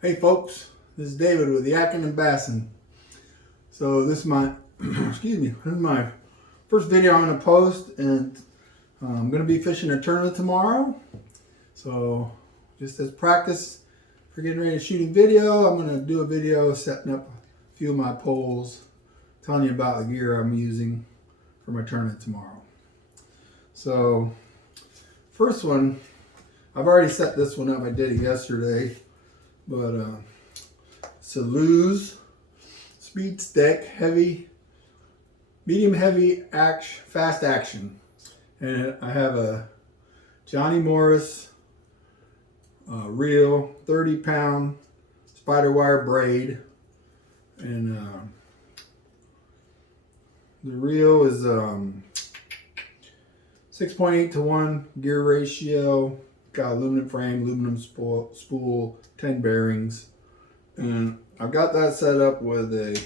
Hey folks, this is David with Yakin and Bassin. So this is my, excuse me, this is my first video I'm going to post, and I'm going to be fishing a tournament tomorrow. So just as practice for getting ready to shooting video, I'm going to do a video setting up a few of my poles, telling you about the gear I'm using for my tournament tomorrow. So first one, I've already set this one up. I did it yesterday. But it's a Lose Speed Stick, heavy, medium heavy fast action. And I have a Johnny Morris reel, 30-pound spider wire braid. And the reel is 6.8 to 1 gear ratio. Got aluminum frame, aluminum spool, 10 bearings, and I've got that set up with a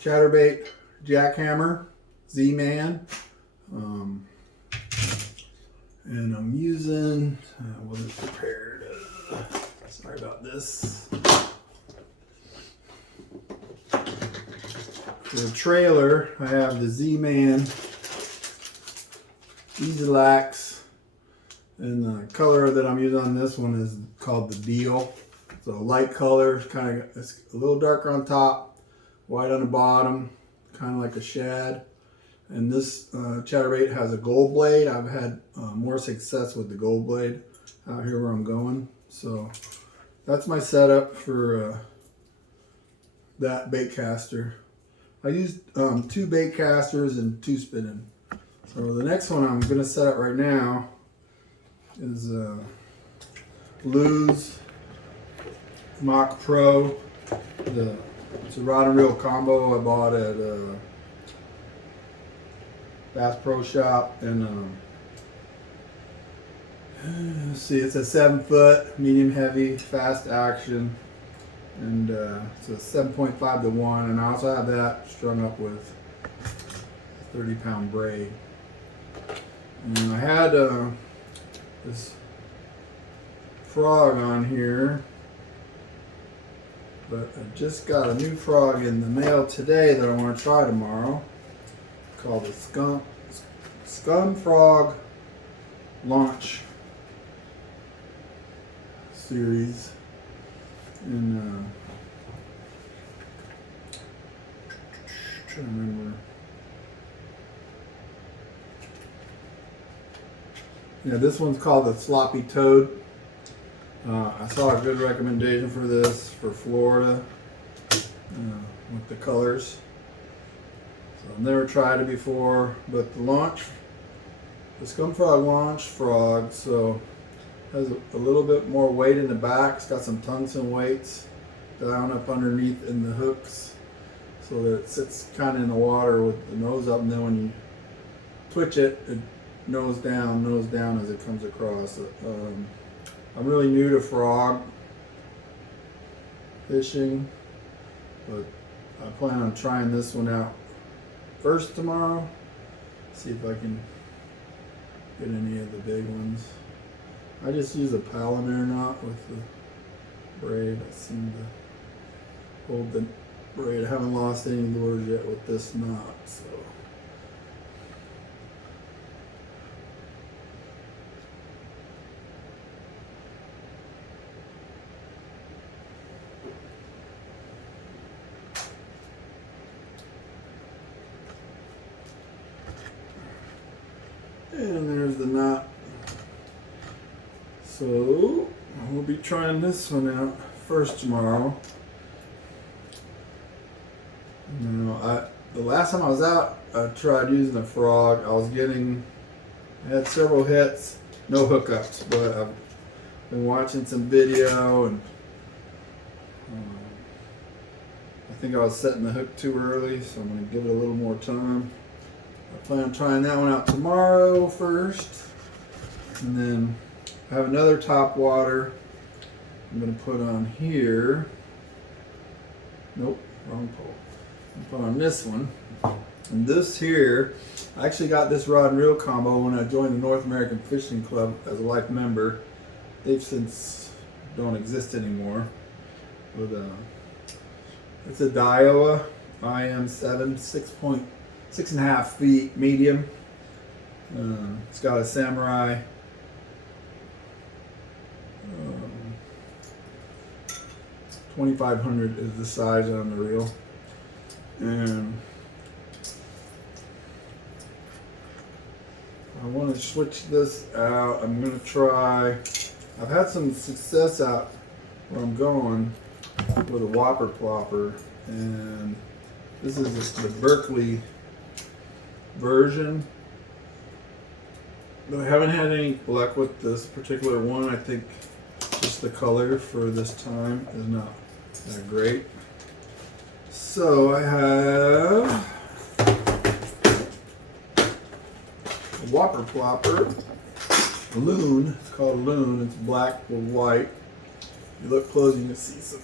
chatterbait jackhammer Z-Man, and I'm using wasn't prepared. Sorry about this. For the trailer, I have the Z-Man Easy Lax. And the color that I'm using on this one is called the Deal. So light color, it's a little darker on top, white on the bottom, kind of like a shad. And this chatterbait has a gold blade. I've had more success with the gold blade out here where I'm going. So that's my setup for that bait caster. I used 2 bait casters and 2 spinning. So the next one I'm going to set up right now is Lose Mock Pro. It's a rod and reel combo I bought at Bass Pro Shop, and let's see, it's a 7-foot medium heavy fast action, and it's a 7.5 to 1, and I also have that strung up with a 30-pound braid. And I had this frog on here, but I just got a new frog in the mail today that I want to try tomorrow, called the Scum Frog Launch series. And trying to remember. Yeah, this one's called the Sloppy Toad. I saw a good recommendation for this for Florida with the colors. So I've never tried it before, but the Scum Frog Launch Frog, so has a little bit more weight in the back. It's got some tungsten weights down up underneath in the hooks, so that it sits kind of in the water with the nose up, and then when you twitch it, nose down as it comes across. I'm really new to frog fishing, but I plan on trying this one out first tomorrow. See if I can get any of the big ones. I just use a Palomar knot with the braid. I seem to hold the braid. I haven't lost any lures yet with this knot, so. And there's the knot. So we'll be trying this one out first tomorrow. The last time I was out, I tried using a frog. I had several hits, no hookups, but I've been watching some video, and I think I was setting the hook too early, so I'm going to give it a little more time. I plan on trying that one out tomorrow first, and then I have another top water I'm going to put on here. Nope, wrong pole. I'm put on this one. And this here, I actually got this rod and reel combo when I joined the North American Fishing Club as a life member. They've since don't exist anymore. with it's a Daiwa IM7, 6.5 feet medium. It's got a Samurai 2500 is the size on the reel, and I want to switch this out. I'm going to try. I've had some success out where I'm going with a whopper plopper, and this is the Berkeley version. But I haven't had any luck with this particular one. I think just the color for this time is not that great. So I have a whopper plopper, a loon. It's called a loon. It's black with white. If you look close, you can see some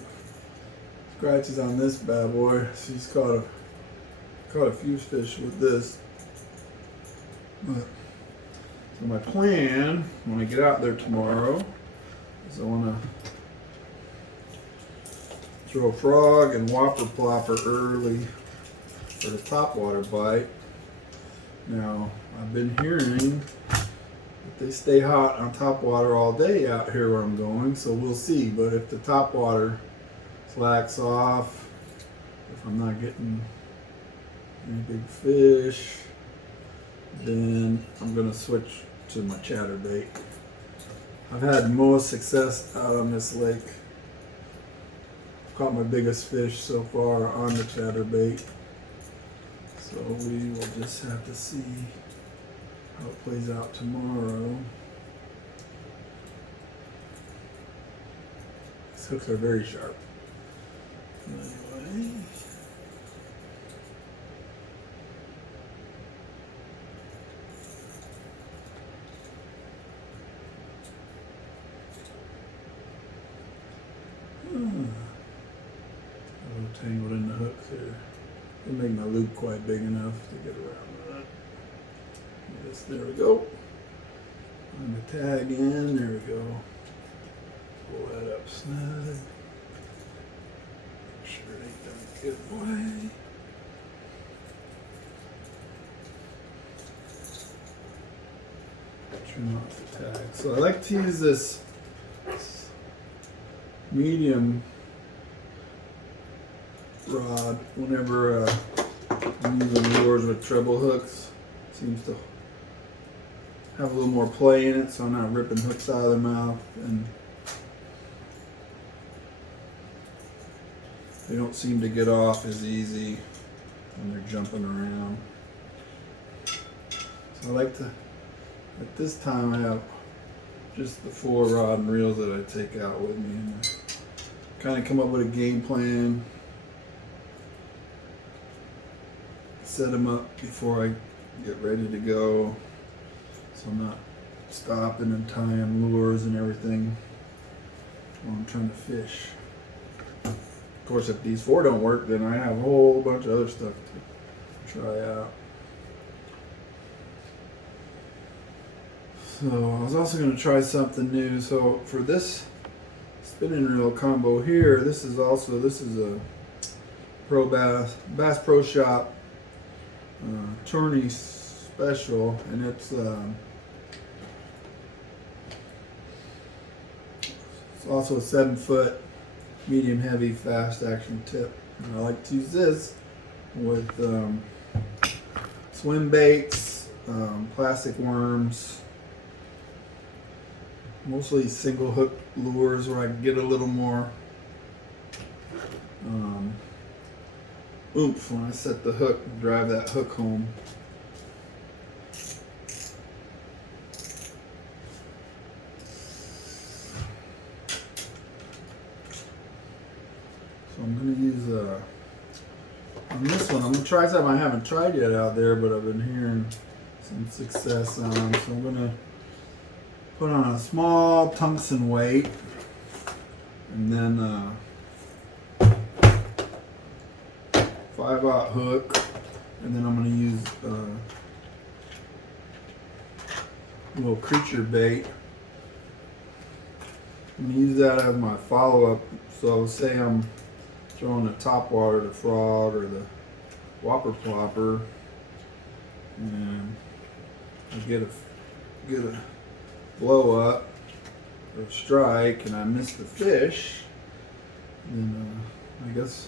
scratches on this bad boy. She's caught a few fish with this. But, so my plan when I get out there tomorrow is I want to throw a frog and whopper plopper early for the topwater bite. Now I've been hearing that they stay hot on topwater all day out here where I'm going, so we'll see. But if the topwater slacks off, if I'm not getting any big fish, then I'm gonna switch to my chatterbait. I've had most success out on this lake. I've caught my biggest fish so far on the chatterbait. So we will just have to see how it plays out tomorrow. These hooks are very sharp. Anyway. A little tangled in the hooks here. I'll make my loop quite big enough to get around that. Yes, there we go. On the tag in, there we go. Pull that up snug. Make sure it ain't done a good way. Trim off the tag. So I like to use this medium rod whenever I'm using lures with treble hooks. Seems to have a little more play in it, so I'm not ripping hooks out of the mouth, and they don't seem to get off as easy when they're jumping around. So I like to, at this time I have just the 4 rod and reels that I take out with me, and kind of come up with a game plan, set them up before I get ready to go, so I'm not stopping and tying lures and everything while I'm trying to fish. Of course, if these 4 don't work, then I have a whole bunch of other stuff to try out. So I was also going to try something new. So for this spinning reel combo here, this is a Pro Bass Pro Shop Tourney special, and it's also a 7-foot medium heavy fast action tip. And I like to use this with swim baits, plastic worms, mostly single hook lures where I can get a little more oomph when I set the hook and drive that hook home. So I'm going to use on this one, I'm going to try something I haven't tried yet out there, but I've been hearing some success on. So I'm going to put on a small tungsten weight, and then 5/0 hook, and then I'm going to use a little creature bait I'm going to use that as my follow-up. So say I'm throwing the topwater, the frog, or the whopper plopper, and I get a blow up or strike, and I miss the fish, then I guess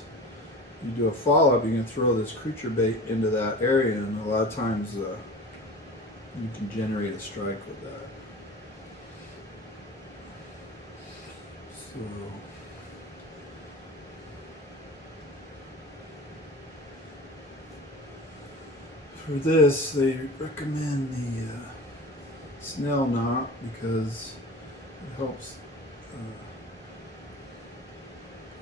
you do a follow-up. You can throw this creature bait into that area, and a lot of times you can generate a strike with that. So for this, they recommend the snail knot because it helps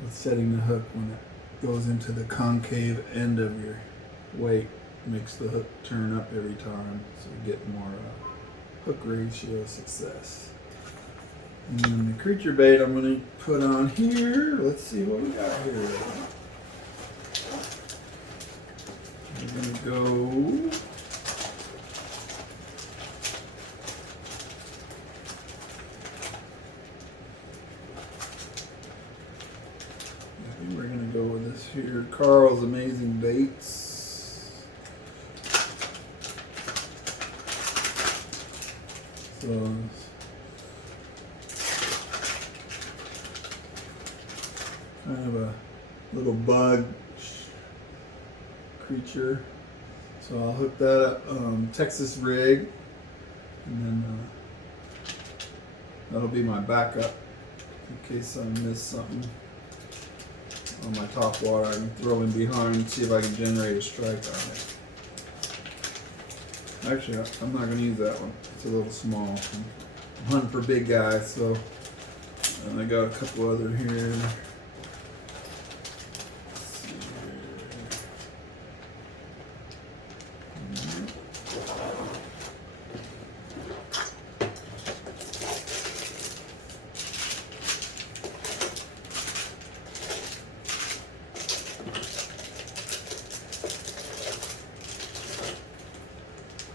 with setting the hook when it goes into the concave end of your weight. Makes the hook turn up every time, so you get more hook ratio success. And then the creature bait I'm going to put on here. Let's see what we got here. We're going to go we're going to go with this here, Carl's Amazing Baits. So kind of a little bug creature. So I'll hook that up, Texas rig, and then that'll be my backup in case I miss something on my top water. I can throw in behind and see if I can generate a strike on it. Actually, I'm not going to use that one. It's a little small. I'm hunting for big guys, so and I got a couple other here.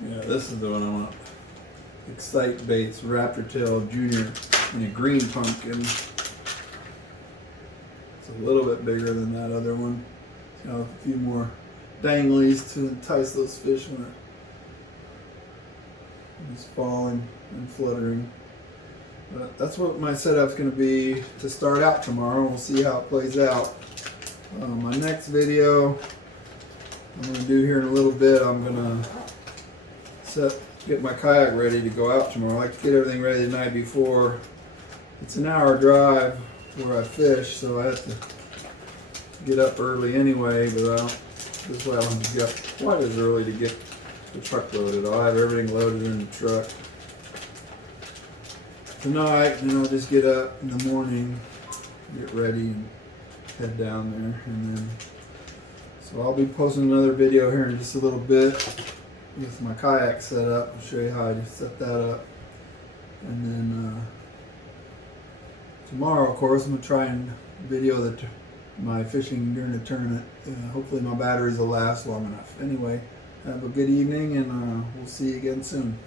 Yeah, this is the one I want. Excite Baits Raptor Tail Junior in a green pumpkin. It's a little bit bigger than that other one. It's got a few more danglies to entice those fish when it's falling and fluttering. But that's what my setup's going to be to start out tomorrow. We'll see how it plays out. My next video I'm going to do here in a little bit, I'm going to get my kayak ready to go out tomorrow. I like to get everything ready the night before. It's an hour drive where I fish, so I have to get up early anyway, but this way I don't have to get up quite as early to get the truck loaded. I'll have everything loaded in the truck tonight, and then I'll just get up in the morning, get ready, and head down there. And then, so I'll be posting another video here in just a little bit with my kayak set up. I'll show you how I set that up. And then tomorrow, of course, I'm going to try and video my fishing during the tournament. Hopefully my batteries will last long enough. Anyway, have a good evening, and we'll see you again soon.